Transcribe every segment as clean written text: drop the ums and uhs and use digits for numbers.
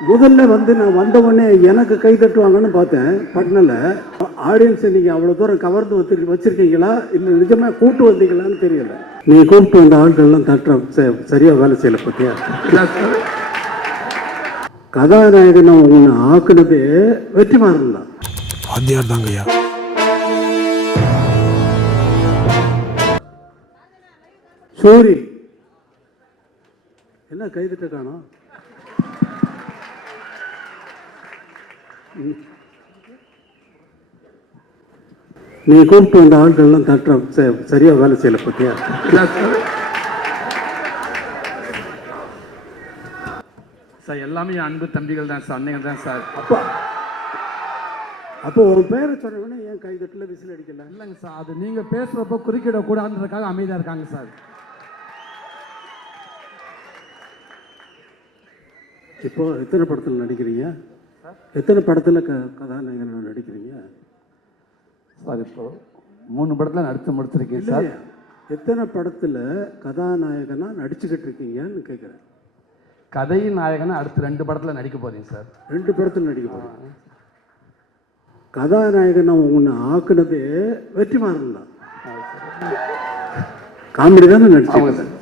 முதல்ல வந்து நான் வந்த உடனே எனக்கு கை தட்டுவாங்கன்னு பார்த்தேன் பட்னில். ஆடியன்ஸை நீங்கள் அவ்வளோ தூரம் கவர்ந்து வச்சுருக்கீங்களா இல்லை நிஜமாக கூட்டு வந்தீங்களான்னு தெரியல. நீங்கள் கூப்பிட்டு வந்த ஆட்கள்லாம் தட்டுற சரியாக வேலை செய்யலை பற்றியா? கதாநாயகனை உன்னை ஆக்குனதே வெற்றிமாறன் தான். வாத்தியார் தாங்க ஐயா. சூரி என்ன கைதிட்ட காணோம்? நீ கூப்பிட்டு வந்த ஆட்கள்லாம் தட்டுற சரியா வேலை செய்யல பத்தியா? சார் எல்லாமே என் அன்பு தம்பிகள் தான் சார், அன்னைகள் தான் சார். அப்போ உன் பேரை சொன்னவொடனே ஏன் கைதட்டில் விசில் அடிக்கல? இல்லைங்க சார், அது நீங்க பேசுறப்போ குறுக்கிடக்கூடாதுன்றதுக்காக அமைதியா இருக்காங்க சார். இப்போ எத்தனை படத்தில் நடிக்கிறீங்க? எத்தனை படத்தில் கதாநாயகன் நடிக்கிறீங்க சார்? இப்போ 3 படத்தில் நடித்து முடிச்சிருக்கேன் சார். எத்தனை படத்தில் கதாநாயகனா நடிச்சுக்கிட்டு இருக்கீங்கன்னு கேட்குறேன். கதையின் நாயகனா அடுத்து 2 படத்தில் நடிக்க போறீங்க சார். 2 படத்தில் நடிக்க போகிறேன். கதாநாயகனை உன்னை ஆக்குனதே வெற்றிமாறன் தான். காமெடி தானே நடிச்சாங்க சார்.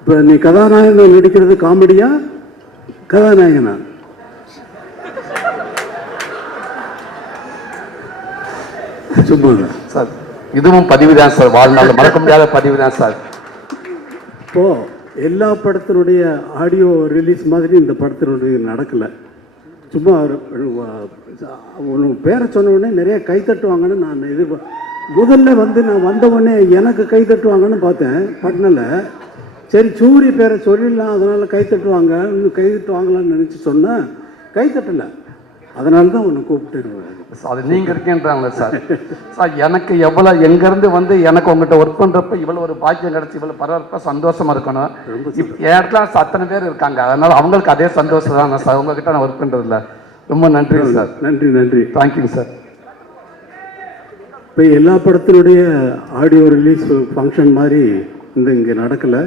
இப்போ நீ கதாநாயகன் நடிக்கிறது காமெடியா கதாநாயகனா? சும்மா சார் இதுவும் பதிவு தான் சார், வாழ்நாள் மறக்க முடியாத பதிவு தான் சார். இப்போ எல்லா படத்தினுடைய ஆடியோ ரிலீஸ் மாதிரி இந்த படத்தினுடைய நடக்கலை. சும்மா உனக்கு பேரை சொன்ன உடனே நிறைய கை தட்டுவாங்கன்னு நான் முதல்ல வந்து நான் வந்த உடனே எனக்கு கை தட்டுவாங்கன்னு பார்த்தேன் பட்னில். சரி சூரி பேரை சொல்லிடலாம், அதனால் கை தட்டுவாங்க, இன்னும் கை தட்டுவாங்களான்னு நினச்சி சொன்னேன். கை தட்டலை, அதனால தான் உன்னை கூப்பிட்டு. அது நீங்கள் இருக்கேன்றாங்களே சார். சார் எனக்கு எவ்வளோ எங்கேருந்து வந்து எனக்கு உங்கள்கிட்ட ஒர்க் பண்ணுறப்ப இவ்வளோ ஒரு பாக்கியம் கிடச்சி இவ்வளோ பரவாயில்ல சந்தோஷமாக இருக்கணும். என் இடத்துல அத்தனை பேர் இருக்காங்க, அதனால் அவங்களுக்கு அதே சந்தோஷம் தான் சார். உங்ககிட்ட நான் ஒர்க் பண்ணுறதில்ல. ரொம்ப நன்றி சார். நன்றி நன்றி, தேங்க்யூ சார். இப்போ எல்லா படத்தினுடைய ஆடியோ ரிலீஸ் ஃபங்க்ஷன் மாதிரி இங்கே நடக்கலை.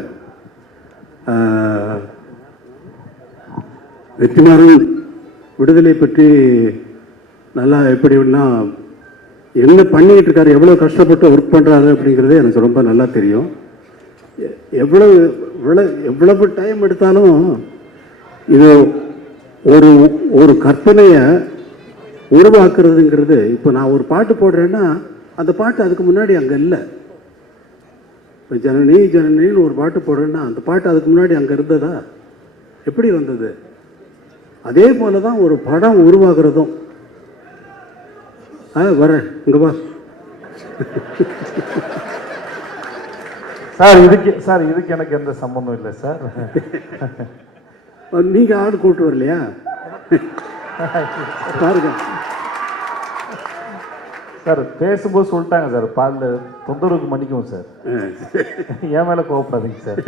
வெற்றிமாறன் விடுதலை பற்றி நல்லா எப்படின்னா என்ன பண்ணிக்கிட்டு இருக்காரு, எவ்வளோ கஷ்டப்பட்டு ஒர்க் பண்ணுறாரு அப்படிங்கிறதே எனக்கு ரொம்ப நல்லா தெரியும். எவ்வளவு டைம் எடுத்தாலும் இது ஒரு கற்பனையை உருவாக்குறதுங்கிறது. இப்போ நான் ஒரு பாட்டு போடுறேன்னா அந்த பாட்டு அதுக்கு முன்னாடி அங்கே இல்லை. இப்போ ஜனனி ஜனனின்னு ஒரு பாட்டு போடுறேன்னா அந்த பாட்டு அதுக்கு முன்னாடி அங்கே இருந்ததா? எப்படி வந்தது? அதே போல தான் ஒரு படம் உருவாக்குறதும். வரேன் இங்கே வா சார். இதுக்கு எனக்கு எந்த சம்பந்தம் இல்லை சார். நீங்கள் ஆடு கூப்பிட்டு வரலையா? பாருங்க சார், பேசும்போது சொல்லிட்டாங்க சார், பாலில் தொந்தரவுக்கு மன்னிக்கும் சார். என் மேலே கோவப்படாதீங்க சார்.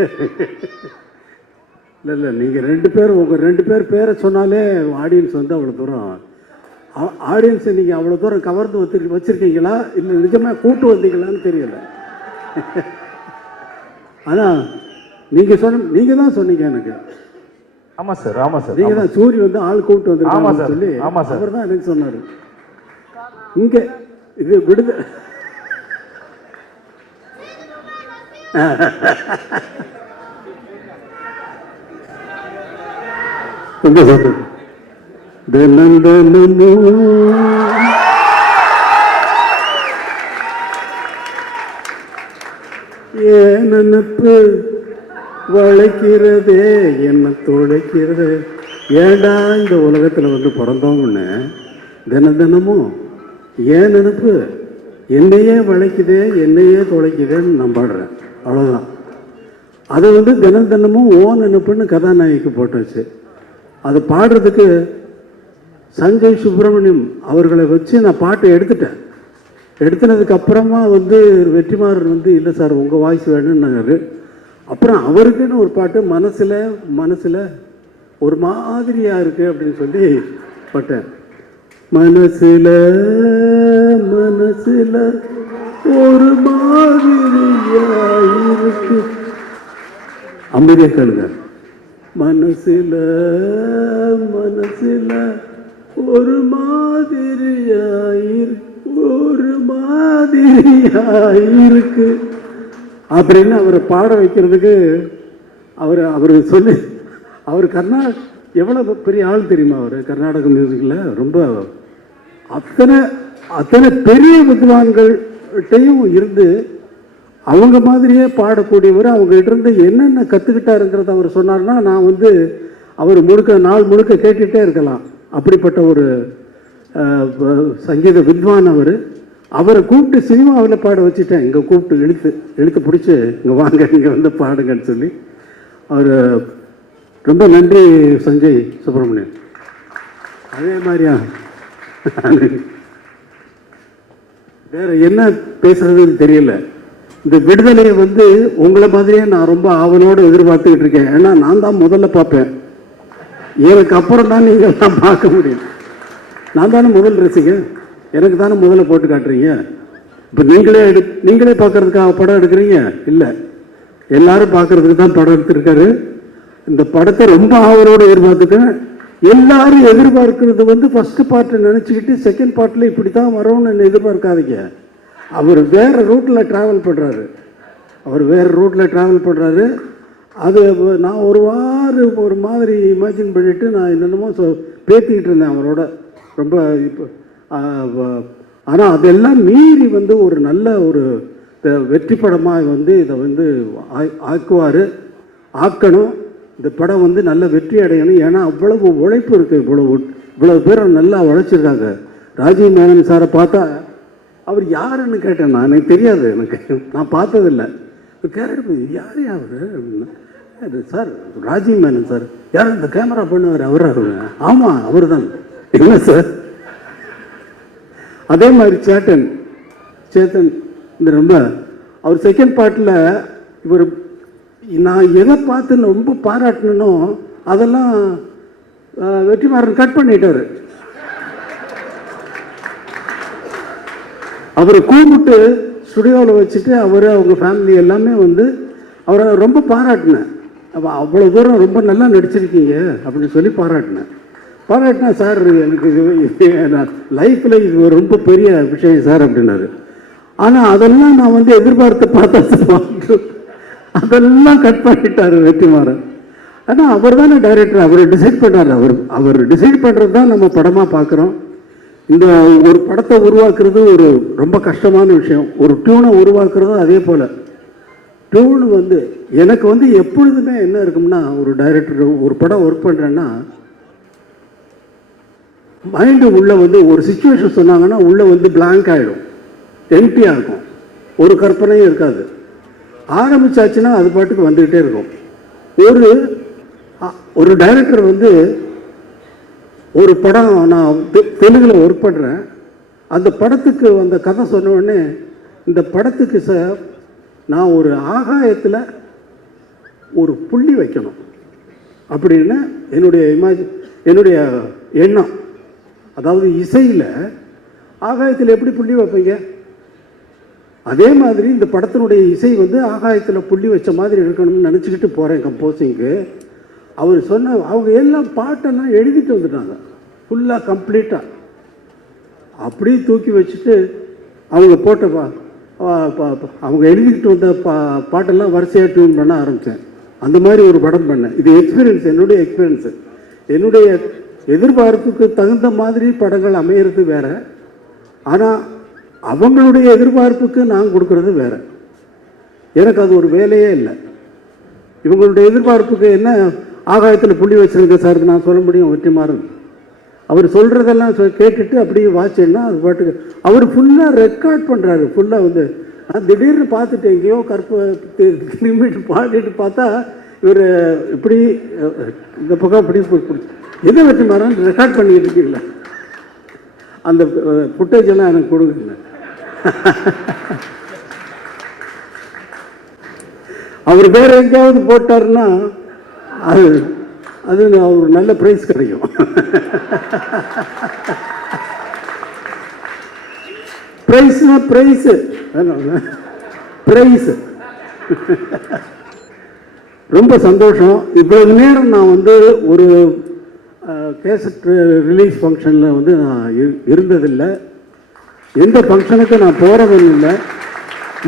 இல்லை நீங்கள் 2 பேர் உங்கள் 2 பேர் பேரை சொன்னாலே ஆடியன்ஸ் வந்து அவ்வளோ தூரம் ஆடியன்ஸை நீங்கள் அவ்வளோ தூரம் கவர்ந்து வச்சுருக்கீங்களா இல்லை நிஜமாக கூட்டு வந்தீங்களான்னு தெரியல. ஆனால் நீங்கள் தான் சொன்னீங்க எனக்கு. ஆமாம் சார், ஆமாம் சார். நீங்கள் தான் சூரி வந்து ஆள் கூப்பிட்டு வந்து சொல்லி ஆமாம் சார், அவர் தான் எனக்கு சொன்னார். இங்கே இது விடுதலை ஏன் நினைப்பு வளைக்கிறதே என்ன தொலைக்கிறது. ஏண்டா இந்த உலகத்தில் வந்து பிறந்தோம்னு தினமும் ஏன் நினைப்பு என்னையே வளைக்குதே என்னையே தொலைக்குதேன்னு நான் பாடுறேன். அவ்வளோதான். அதை வந்து தினமும் ஓ நினைப்புன்னு கதாநாயகிக்கு போட்டுச்சு. அதை பாடுறதுக்கு சஞ்சய் சுப்பிரமணியம் அவர்களை வச்சு நான் பாட்டை எடுத்துனதுக்கு அப்புறமா வந்து வெற்றிமாறன் வந்து இல்லை சார் உங்கள் வாய்ஸ் வேணும்னாரு. அப்புறம் அவருக்குன்னு ஒரு பாட்டு மனசில் ஒரு மாதிரியாக இருக்குது அப்படின்னு சொல்லி பாட்டேன். மனசில் ஒரு மாதிரியா இருக்கு. அமைதியாக கேளுங்க. மனசுல மனசுல ஒரு மாதிரியாயிருக்கு அப்படின்னு அவரை பாட வைக்கிறதுக்கு அவர் சொல்லி அவர் எவ்வளோ பெரிய ஆள் தெரியுமா? அவர் கர்நாடக மியூசிக்கில் ரொம்ப அத்தனை பெரிய வித்வான்கள்கிட்டையும் இருந்து அவங்க மாதிரியே பாடக்கூடியவர். அவங்ககிட்ட இருந்து என்னென்ன கற்றுக்கிட்டாருங்கிறத அவர் சொன்னார்னா நான் வந்து அவர் நாள் முழுக்க கேட்டுகிட்டே இருக்கலாம். அப்படிப்பட்ட ஒரு சங்கீத வித்வான் அவரை கூப்பிட்டு சினிமாவில் பாட வச்சுட்டேன். இங்கே கூப்பிட்டு இழுத்து பிடிச்சி இங்கே வாங்க, இங்கே வந்து பாடுங்கன்னு சொல்லி அவர் ரொம்ப நன்றி சஞ்சய் சுப்பிரமணியன். அதே மாதிரியா வேற என்ன பேசுறதுன்னு தெரியல. இந்த விடுதலையை வந்து உங்களை மாதிரியே நான் ரொம்ப ஆவலோடு எதிர்பார்த்துக்கிட்டு இருக்கேன். ஏன்னா நான் தான் முதல்ல பார்ப்பேன், எனக்கு அப்புறம் தான் நீங்கள் தான் பார்க்க முடியும். நான் தானே முதல் ரசிகன், எனக்கு தானே முதல்ல போட்டு காட்டுறீங்க. இப்போ நீங்களே பார்க்கறதுக்காக படம் எடுக்கிறீங்க இல்லை, எல்லாரும் பார்க்கறதுக்கு தான் படம் எடுத்திருக்காரு. இந்த படத்தை ரொம்ப ஆவலோடு எதிர்பார்த்துட்டேன். எல்லாரும் எதிர்பார்க்கறது வந்து ஃபர்ஸ்ட் பார்ட்டை நினச்சிக்கிட்டு செகண்ட் பார்ட்டில் இப்படி தான் வரும்னு எதிர்பார்க்காதீங்க. அவர் வேறு ரூட்டில் ட்ராவல் பண்ணுறாரு. அது நான் ஒரு மாதிரி இமேஜின் பண்ணிவிட்டு நான் என்னென்னமோ பேத்திக்கிட்டு இருந்தேன் அவரோட ரொம்ப. இப்போ ஆனால் அதெல்லாம் மீறி வந்து ஒரு நல்ல ஒரு வெற்றி படமாக வந்து இதை வந்து ஆக்கணும். இந்த படம் வந்து நல்ல வெற்றி அடையணும். ஏன்னா அவ்வளவு உழைப்பு இருக்குது, இவ்வளவு பேர் நல்லா உழைச்சிருக்காங்க. ராஜீவ் மேனன் சாரை பார்த்தா அவர் யாருன்னு கேட்டேன் நான், எனக்கு தெரியாது, நான் பார்த்ததில்லை. கேரட் யார் அவர் சார்? ராஜீவ் மேனன் சார். யார் இந்த கேமரா பண்ணுவார்? அவர் ஆமாம் அவர் தான். என்ன சார்? அதே மாதிரி சேத்தன் இந்த ரொம்ப அவர் செகண்ட் பார்ட்டில் இவர் நான் எதை பார்த்து ரொம்ப பாராட்டணுனோ அதெல்லாம் வெற்றிமாறன் கட் பண்ணிட்டாரு. அவரை கூப்பிட்டு ஸ்டுடியோவில் வச்சுட்டு அவங்க ஃபேமிலி எல்லாமே வந்து அவரை ரொம்ப பாராட்டினேன். அப்போ அவ்வளோ தூரம் ரொம்ப நல்லா நடிச்சிருக்கீங்க அப்படின்னு சொல்லி பாராட்டினா சார் எனக்கு லைஃப்பில் இது ரொம்ப பெரிய விஷயம் சார் அப்படின்னாரு. ஆனால் அதெல்லாம் நான் வந்து எதிர்பார்த்து பார்த்தா அதெல்லாம் கட் பண்ணிட்டாரு வெற்றிமாறன். ஆனால் அவர் தானே டைரக்டர், அவர் டிசைட் பண்ணார். அவர் டிசைட் பண்ணுறது தான் நம்ம படமாக பார்க்குறோம். இந்த ஒரு படத்தை உருவாக்குறது ஒரு ரொம்ப கஷ்டமான விஷயம். ஒரு டியூனை உருவாக்குறதும் அதே போல். டியூன் வந்து எனக்கு வந்து எப்பொழுதுமே என்ன இருக்கும்னா, ஒரு டைரக்டர் ஒரு படம் ஒர்க் பண்ணுறேன்னா மைண்டு உள்ளே வந்து ஒரு சிச்சுவேஷன் சொன்னாங்கன்னா உள்ளே வந்து பிளாங்க் ஆகிடும், எம்டியாக இருக்கும், ஒரு கற்பனையும் இருக்காது. ஆரம்பிச்சாச்சுன்னா அது பாட்டுக்கு வந்துக்கிட்டே இருக்கும். ஒரு டைரக்டர் வந்து ஒரு படம் நான் தெலுங்கில் ஒர்க் பண்ணுறேன். அந்த படத்துக்கு அந்த கதை சொன்ன உடனே இந்த படத்துக்கு சார் நான் ஒரு ஆகாயத்தில் ஒரு புள்ளி வைக்கணும் அப்படின்னு என்னுடைய எண்ணம். அதாவது இசையில் ஆகாயத்தில் எப்படி புள்ளி வைப்பீங்க? அதே மாதிரி இந்த படத்தினுடைய இசை வந்து ஆகாயத்தில் புள்ளி வச்ச மாதிரி இருக்கணும்னு நினச்சிக்கிட்டு போகிறேன் கம்போசிங்க்கு. அவர் அவங்க எல்லாம் பாட்டெல்லாம் எழுதிட்டு வந்துட்டாங்க ஃபுல்லாக கம்ப்ளீட்டாக. அப்படியே தூக்கி வச்சுட்டு அவங்க போட்ட அவங்க எழுதிக்கிட்டு வந்த பாட்டெல்லாம் வரிசையாக டியூன் பண்ண ஆரம்பித்தேன். அந்த மாதிரி ஒரு படம் பண்ணேன். இது எக்ஸ்பீரியன்ஸ், என்னுடைய எக்ஸ்பீரியன்ஸு. என்னுடைய எதிர்பார்ப்புக்கு தகுந்த மாதிரி படங்கள் அமையிறது வேறு, ஆனால் அவங்களுடைய எதிர்பார்ப்புக்கு நான் கொடுக்கறது வேறு. எனக்கு அது ஒரு வேலையே இல்லை. இவங்களுடைய எதிர்பார்ப்புக்கு என்ன ஆகாயத்தில் புள்ளி வச்சுருங்க சார் நான் சொல்ல முடியும்? வெற்றிமாறன் அவர் சொல்கிறதெல்லாம் கேட்டுட்டு அப்படியே வாட்சேன்னா அது பாட்டுக்கு அவர் ஃபுல்லாக ரெக்கார்ட் பண்ணுறாரு. ஃபுல்லாக வந்து நான் திடீர்னு பார்த்துட்டு எங்கேயோ திரும்பிட்டு பாடிட்டு பார்த்தா இவர் இப்படி இந்த பக்கம் இப்படி எதை வெற்றிமாறன் ரெக்கார்ட் பண்ணிக்கிட்டு இருக்கீங்களா? அந்த ஃபுட்டேஜ் எல்லாம் எனக்கு கொடுங்க. அவர் வேற எங்கேயாவது போட்டாருன்னா அது ஒரு நல்ல பிரைஸ் கிடைக்கும். பிரைஸ்னா பிரைஸ் ரொம்ப சந்தோஷம். இவ்வளவு நேரம் நான் வந்து ஒரு கேசட் ரிலீஸ் ஃபங்க்ஷனில் வந்து நான் இருந்ததில்லை. எந்த ஃபங்க்ஷனுக்கு நான் போகிறதும் இல்லை.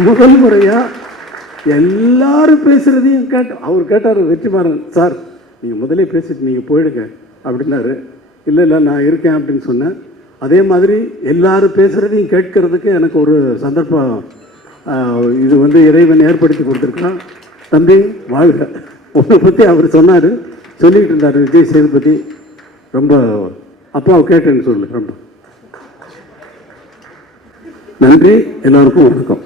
முதல் முறையாக எல்லாரும் பேசுகிறதையும் அவர் கேட்டார், வெற்றிமாறன் சார் நீங்கள் முதலே பேசிட்டு நீங்கள் போயிடுங்க அப்படின்னாரு. இல்லை இல்லை நான் இருக்கேன் அப்படின்னு சொன்னேன். அதே மாதிரி எல்லாரும் பேசுகிறதையும் கேட்கறதுக்கு எனக்கு ஒரு சந்தர்ப்பம் இது வந்து இறைவன் ஏற்படுத்தி கொடுத்துருக்கான். தம்பி வாழ்க. உன்னை பற்றி அவர் சொன்னார், சொல்லிகிட்டு இருந்தார் விஜய் சேதுபதி. ரொம்ப அப்பாவை கேட்டேன்னு சொல்லு. ரொம்ப நன்றி. எல்லோருக்கும் வணக்கம்.